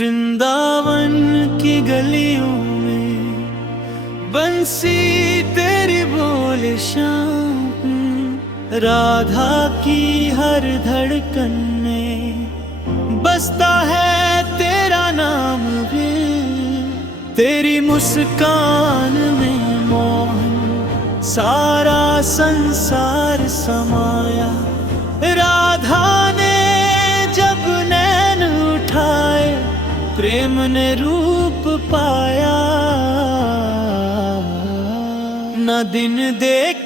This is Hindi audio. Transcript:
वृंदावन की गलियों में बंसी तेरी बोले शाम, राधा की हर धड़कन में बसता है तेरा नाम भी। तेरी मुस्कान में मोहन सारा संसार समाया। राधा ने जब नैन उठाए प्रेम ने रूप पाया। न दिन देख